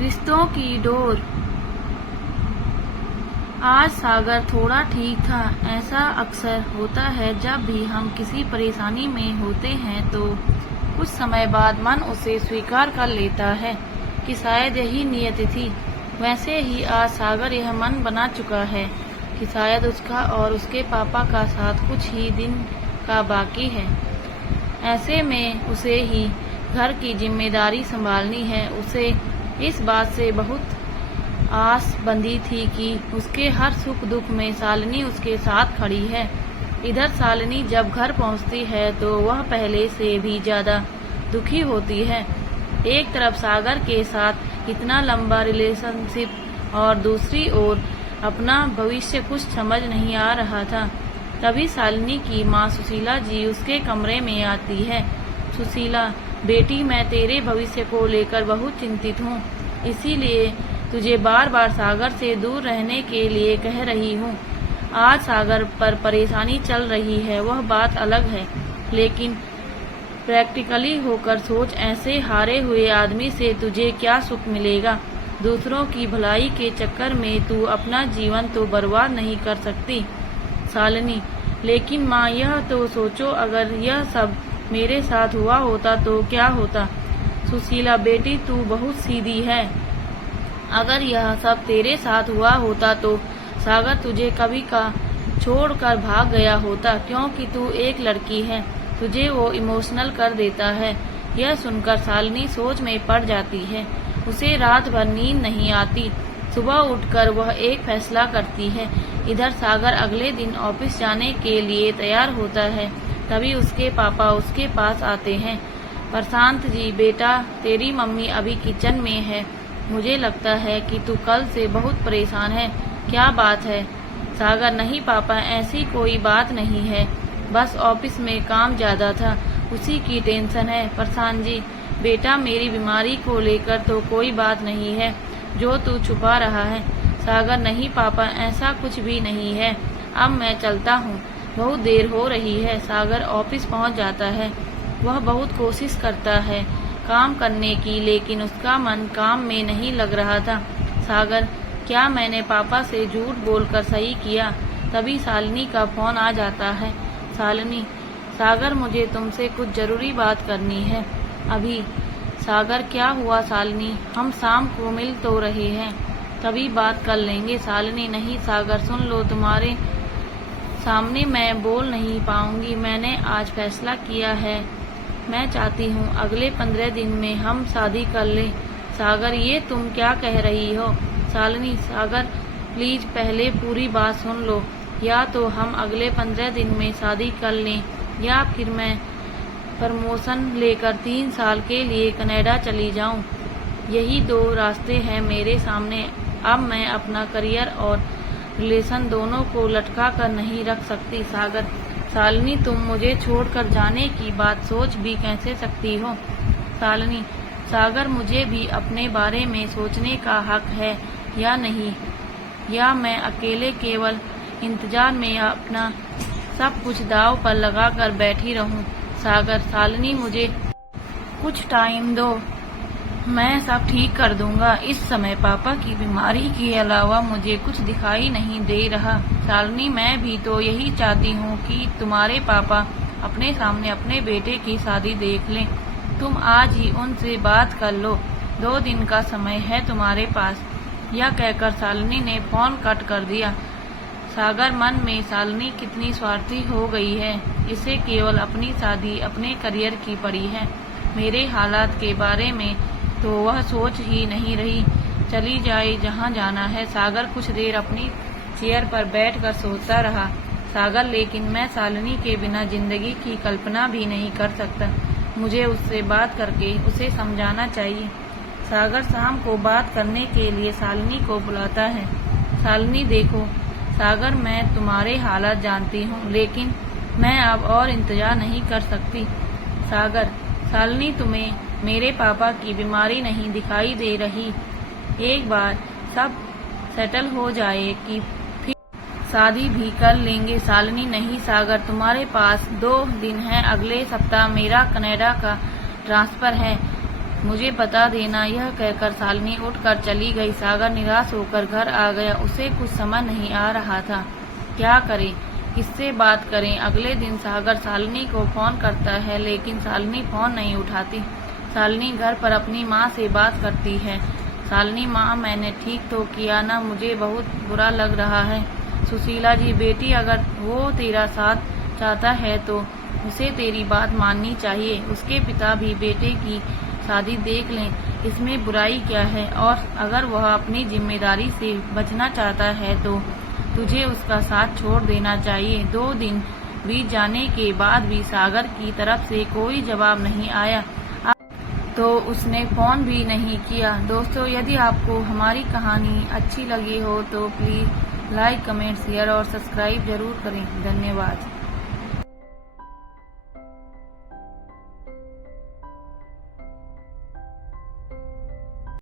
रिश्तों की डोर। आज सागर थोड़ा ठीक था। ऐसा अक्सर होता है जब भी हम किसी परेशानी में होते हैं तो कुछ समय बाद मन उसे स्वीकार कर लेता है कि शायद यही नियति थी। वैसे ही आज सागर यह मन बना चुका है कि शायद उसका और उसके पापा का साथ कुछ ही दिन का बाकी है। ऐसे में उसे ही घर की जिम्मेदारी संभालनी है। उसे इस बात से बहुत आस बंधी थी कि उसके हर सुख दुख में शालिनी उसके साथ खड़ी है। इधर शालिनी जब घर पहुंचती है तो वह पहले से भी ज्यादा दुखी होती है। एक तरफ सागर के साथ इतना लंबा रिलेशनशिप और दूसरी ओर अपना भविष्य कुछ समझ नहीं आ रहा था। तभी शालिनी की माँ सुशीला जी उसके कमरे में आती है। सुशीला, बेटी, मैं तेरे भविष्य को लेकर बहुत चिंतित हूँ, इसीलिए तुझे बार बार सागर से दूर रहने के लिए कह रही हूँ। आज सागर पर परेशानी चल रही है वह बात अलग है, लेकिन प्रैक्टिकली होकर सोच, ऐसे हारे हुए आदमी से तुझे क्या सुख मिलेगा। दूसरों की भलाई के चक्कर में तू अपना जीवन तो बर्बाद नहीं कर सकती। शालिनी, लेकिन माँ यह तो सोचो, अगर यह सब मेरे साथ हुआ होता तो क्या होता। सुशीला, बेटी तू बहुत सीधी है। अगर यह सब तेरे साथ हुआ होता तो सागर तुझे कभी का छोड़कर भाग गया होता, क्योंकि तू एक लड़की है, तुझे वो इमोशनल कर देता है। यह सुनकर शालिनी सोच में पड़ जाती है। उसे रात भर नींद नहीं आती। सुबह उठकर वह एक फैसला करती है। इधर सागर अगले दिन ऑफिस जाने के लिए तैयार होता है। तभी उसके पापा उसके पास आते हैं। प्रशांत जी, बेटा, तेरी मम्मी अभी किचन में है। मुझे लगता है कि तू कल से बहुत परेशान है। क्या बात है? सागर, नहीं पापा, ऐसी कोई बात नहीं है, बस ऑफिस में काम ज्यादा था, उसी की टेंशन है। प्रशांत जी, बेटा, मेरी बीमारी को लेकर तो कोई बात नहीं है जो तू छुपा रहा है। सागर, नहीं पापा, ऐसा कुछ भी नहीं है। अब मैं चलता हूँ, बहुत देर हो रही है। सागर ऑफिस पहुँच जाता है। वह बहुत कोशिश करता है काम करने की, लेकिन उसका मन काम में नहीं लग रहा था। सागर, क्या मैंने पापा से झूठ बोलकर सही किया? तभी शालिनी का फोन आ जाता है। शालिनी, सागर, मुझे तुमसे कुछ जरूरी बात करनी है अभी। सागर, क्या हुआ शालिनी? हम शाम को मिल तो रहे हैं, तभी बात कर लेंगे। शालिनी, नहीं सागर, सुन लो, तुम्हारे सामने मैं बोल नहीं पाऊंगी। मैंने आज फैसला किया है, मैं चाहती हूँ अगले 15 दिन में हम शादी कर लें। सागर, ये तुम क्या कह रही हो? शालिनी, सागर प्लीज पहले पूरी बात सुन लो। या तो हम अगले 15 दिन में शादी कर लें, या फिर मैं प्रमोशन लेकर 3 साल के लिए कनाडा चली जाऊं। यही 2 रास्ते हैं मेरे सामने। अब मैं अपना करियर और रिलेशन दोनों को लटका कर नहीं रख सकती। सागर, शालिनी, तुम मुझे छोड़कर जाने की बात सोच भी कैसे सकती हो? शालिनी, सागर, मुझे भी अपने बारे में सोचने का हक है या नहीं? या मैं अकेले केवल इंतजार में अपना सब कुछ दांव पर लगाकर बैठी रहूं? सागर, शालिनी, मुझे कुछ टाइम दो, मैं सब ठीक कर दूंगा। इस समय पापा की बीमारी के अलावा मुझे कुछ दिखाई नहीं दे रहा। शालिनी, मैं भी तो यही चाहती हूँ कि तुम्हारे पापा अपने सामने अपने बेटे की शादी देख लें। तुम आज ही उनसे बात कर लो, 2 दिन का समय है तुम्हारे पास। यह कहकर शालिनी ने फोन कट कर दिया। सागर मन में शालिनी कितनी स्वार्थी हो गई है, इसे केवल अपनी शादी, अपने करियर की पड़ी है। मेरे हालात के बारे में तो वह सोच ही नहीं रही। चली जाए जहाँ जाना है। सागर कुछ देर अपनी चेयर पर बैठकर सोचता रहा। सागर, लेकिन मैं शालिनी के बिना जिंदगी की कल्पना भी नहीं कर सकता। मुझे उससे बात करके उसे समझाना चाहिए। सागर शाम को बात करने के लिए शालिनी को बुलाता है। शालिनी, देखो सागर, मैं तुम्हारे हालात जानती हूँ, लेकिन मैं अब और इंतजार नहीं कर सकती। सागर, शालिनी, तुम्हें मेरे पापा की बीमारी नहीं दिखाई दे रही? एक बार सब सेटल हो जाए कि फिर शादी भी कर लेंगे। शालिनी, नहीं सागर, तुम्हारे पास 2 दिन है। अगले सप्ताह मेरा कनाडा का ट्रांसफर है। मुझे बता देना। यह कहकर शालिनी उठकर चली गई। सागर निराश होकर घर आ गया। उसे कुछ समझ नहीं आ रहा था क्या करे, किससे बात करें। अगले दिन सागर शालिनी को फोन करता है, लेकिन शालिनी फोन नहीं उठाती। शालिनी घर पर अपनी माँ से बात करती है। शालिनी माँ, मैंने ठीक तो किया ना, मुझे बहुत बुरा लग रहा है। सुशीला जी, बेटी अगर वो तेरा साथ चाहता है तो उसे तेरी बात माननी चाहिए। उसके पिता भी बेटे की शादी देख लें, इसमें बुराई क्या है। और अगर वह अपनी जिम्मेदारी से बचना चाहता है तो तुझे उसका साथ छोड़ देना चाहिए। 2 दिन बीत जाने के बाद भी सागर की तरफ से कोई जवाब नहीं आया, तो उसने फोन भी नहीं किया। दोस्तों, यदि आपको हमारी कहानी अच्छी लगी हो तो प्लीज़ लाइक, कमेंट, शेयर और सब्सक्राइब जरूर करें। धन्यवाद।